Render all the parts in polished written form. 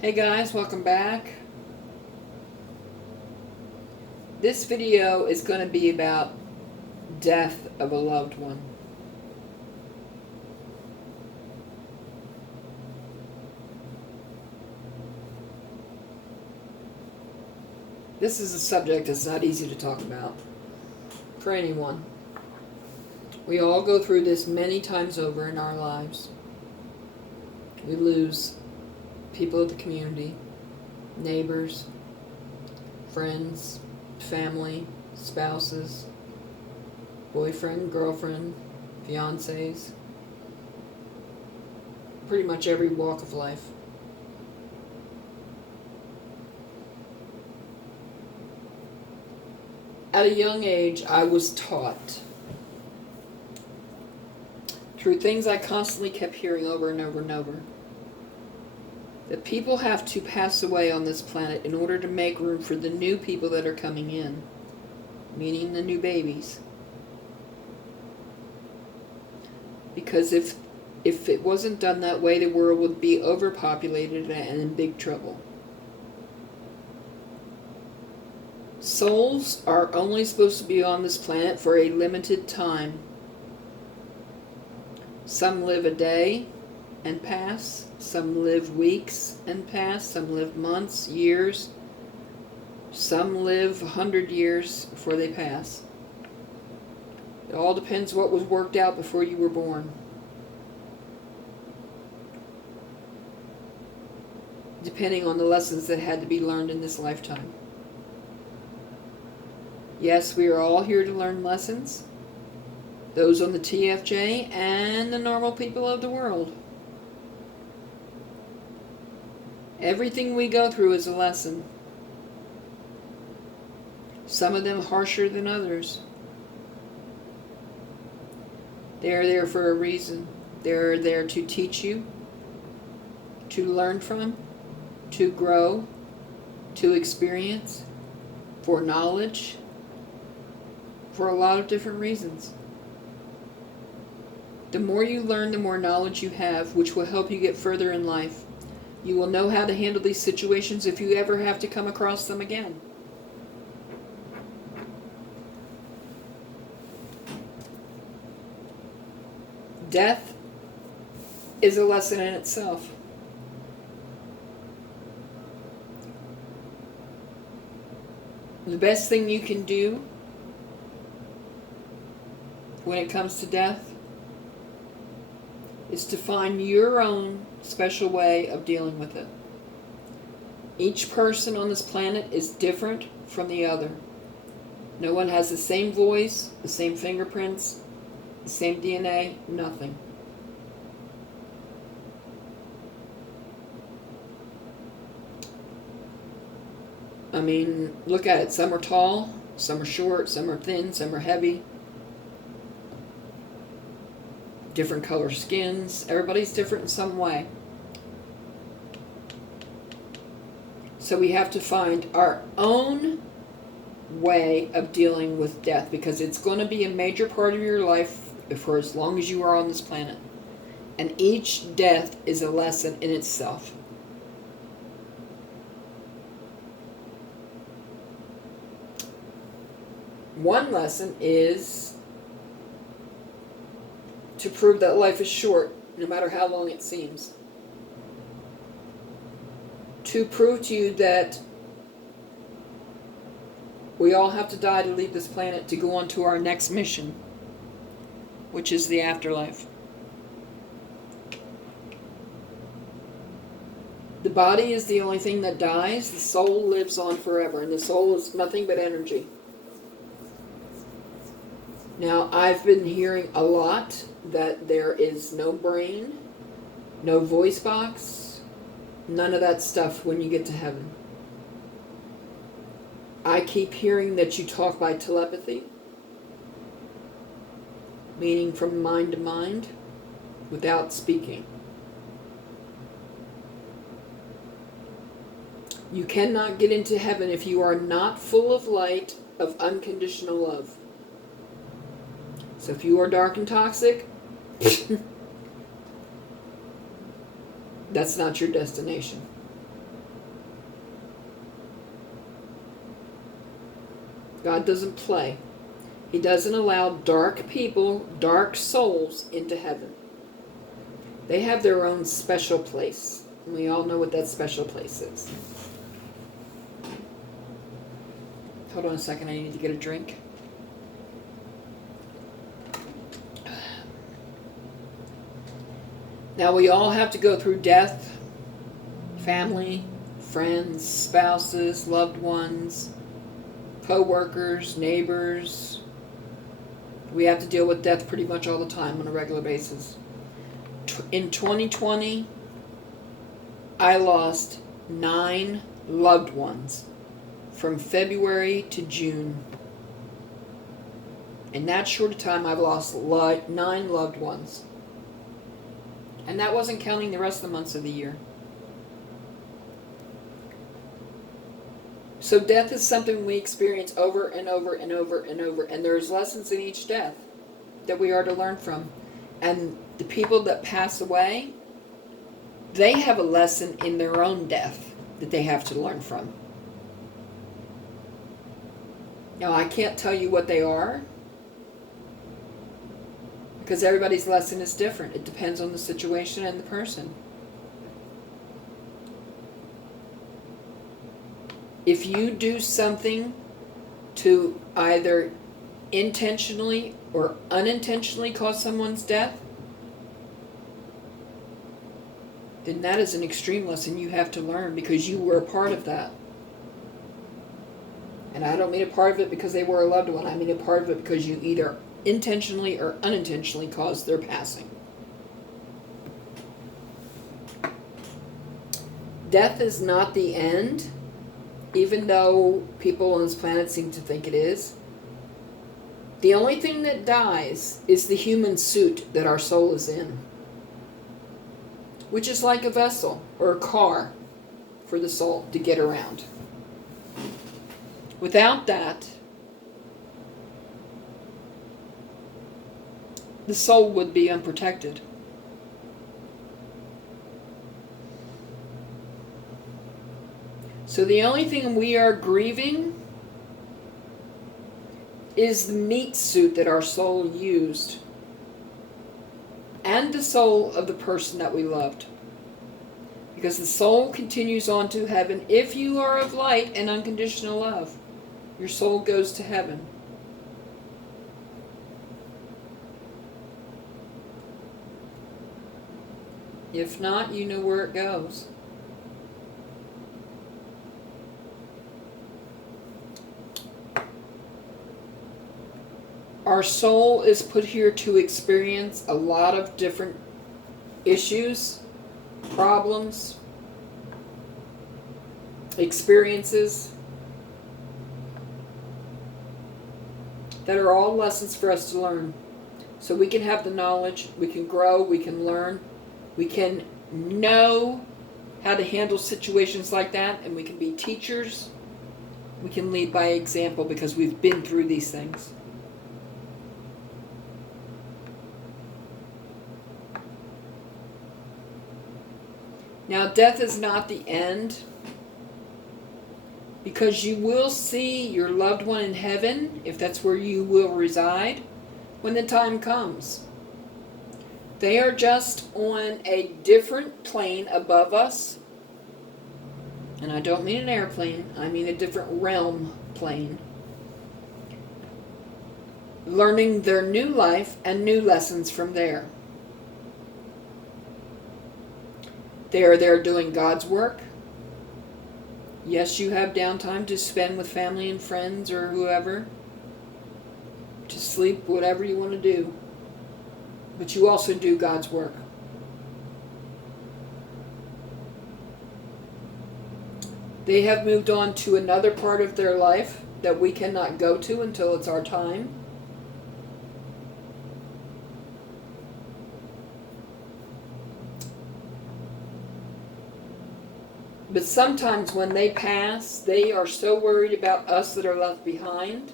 Hey guys, welcome back. This video is going to be about death of a loved one. This is a subject that's not easy to talk about for anyone. We all go through this many times over in our lives. We lose people of the community, neighbors, friends, family, spouses, boyfriend, girlfriend, fiancés, pretty much every walk of life. At a young age, I was taught through things I constantly kept hearing over and over and over that people have to pass away on this planet in order to make room for the new people that are coming in, meaning the new babies. Because if it wasn't done that way, the world would be overpopulated and in big trouble. Souls are only supposed to be on this planet for a limited time. Some live a day and pass. Some live weeks and pass. Some live months, years. Some live 100 years before they pass. It all depends what was worked out before you were born. Depending on the lessons that had to be learned in this lifetime. Yes, we are all here to learn lessons. Those on the TFJ and the normal people of the world. Everything we go through is a lesson. Some of them harsher than others. They are there for a reason. They're there to teach you, to learn from, to grow, to experience, for knowledge, for a lot of different reasons. The more you learn, the more knowledge you have, which will help you get further in life. You will know how to handle these situations if you ever have to come across them again. Death is a lesson in itself. The best thing you can do when it comes to death is to find your own special way of dealing with it. Each person on this planet is different from the other. No one has the same voice, the same fingerprints, the same DNA, nothing. I mean, look at it. Some are tall, some are short, some are thin, some are heavy. Different color skins. Everybody's different in some way. So we have to find our own way of dealing with death, because it's going to be a major part of your life for as long as you are on this planet. And each death is a lesson in itself. One lesson is to prove that life is short, no matter how long it seems. To prove to you that we all have to die to leave this planet to go on to our next mission, which is the afterlife. The body is the only thing that dies. The soul lives on forever, and the soul is nothing but energy. Now, I've been hearing a lot that there is no brain, no voice box, none of that stuff when you get to heaven. I keep hearing that you talk by telepathy, meaning from mind to mind, without speaking. You cannot get into heaven if you are not full of light of unconditional love. So if you are dark and toxic, that's not your destination. God doesn't play. He doesn't allow dark people, dark souls into heaven. They have their own special place. And we all know what that special place is. Hold on a second, I need to get a drink. Now we all have to go through death, family, friends, spouses, loved ones, co-workers, neighbors. We have to deal with death pretty much all the time on a regular basis. In 2020, I lost 9 loved ones from February to June. In that short time, I've lost 9 loved ones. And that wasn't counting the rest of the months of the year. So death is something we experience over and over and over and over. And there's lessons in each death that we are to learn from. And the people that pass away, they have a lesson in their own death that they have to learn from. Now, I can't tell you what they are, because everybody's lesson is different. It depends on the situation and the person. If you do something to either intentionally or unintentionally cause someone's death, then that is an extreme lesson you have to learn, because you were a part of that. And I don't mean a part of it because they were a loved one. I mean a part of it because you either intentionally or unintentionally caused their passing. Death is not the end, even though people on this planet seem to think it is. The only thing that dies is the human suit that our soul is in, which is like a vessel or a car for the soul to get around. Without that, the soul would be unprotected. So the only thing we are grieving is the meat suit that our soul used, and the soul of the person that we loved. Because the soul continues on to heaven. If you are of light and unconditional love, your soul goes to heaven. If not, you know where it goes. Our soul is put here to experience a lot of different issues, problems, experiences that are all lessons for us to learn. So we can have the knowledge, we can grow, we can learn, we can know how to handle situations like that, and we can be teachers. We can lead by example because we've been through these things. Now, death is not the end, because you will see your loved one in heaven, if that's where you will reside, when the time comes. They are just on a different plane above us. And I don't mean an airplane, I mean a different realm plane. Learning their new life and new lessons from there. They are there doing God's work. Yes, you have downtime to spend with family and friends or whoever, to sleep, whatever you want to do. But you also do God's work. They have moved on to another part of their life that we cannot go to until it's our time. But sometimes when they pass, they are so worried about us that are left behind,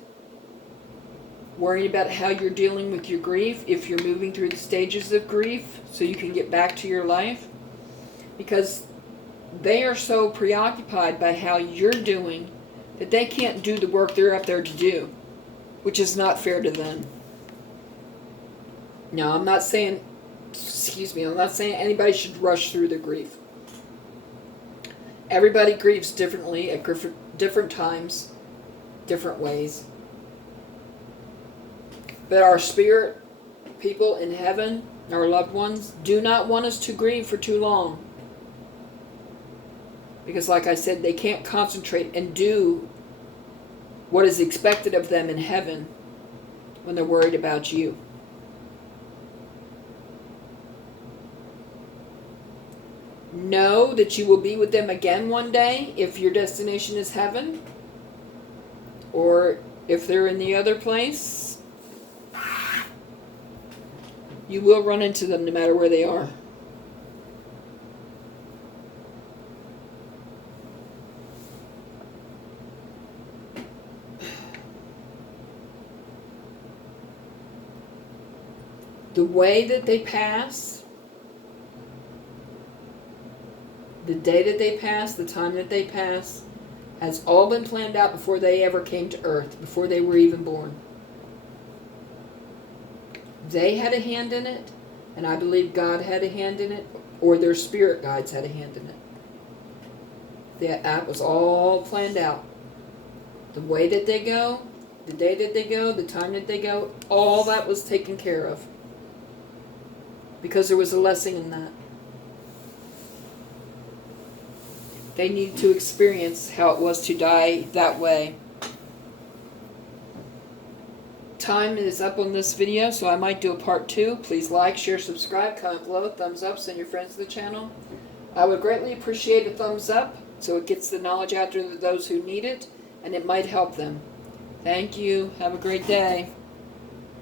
worried about how you're dealing with your grief, if you're moving through the stages of grief, so you can get back to your life. Because they are so preoccupied by how you're doing that they can't do the work they're up there to do, which is not fair to them. Now, I'm not saying anybody should rush through the grief. Everybody grieves differently at different times, different ways. But our spirit people in heaven, our loved ones, do not want us to grieve for too long. Because like I said, they can't concentrate and do what is expected of them in heaven when they're worried about you. Know that you will be with them again one day if your destination is heaven, or if they're in the other place. You will run into them no matter where they are. The way that they pass, the day that they pass, the time that they pass, has all been planned out before they ever came to earth, before they were even born. They had a hand in it, and I believe God had a hand in it, or their spirit guides had a hand in it. That was all planned out. The way that they go, the day that they go, the time that they go, all that was taken care of. Because there was a lesson in that. They needed to experience how it was to die that way. Time is up on this video, so I might do a part 2. Please like, share, subscribe, comment below, thumbs up, send your friends to the channel. I would greatly appreciate a thumbs up so it gets the knowledge out to those who need it, and it might help them. Thank you. Have a great day.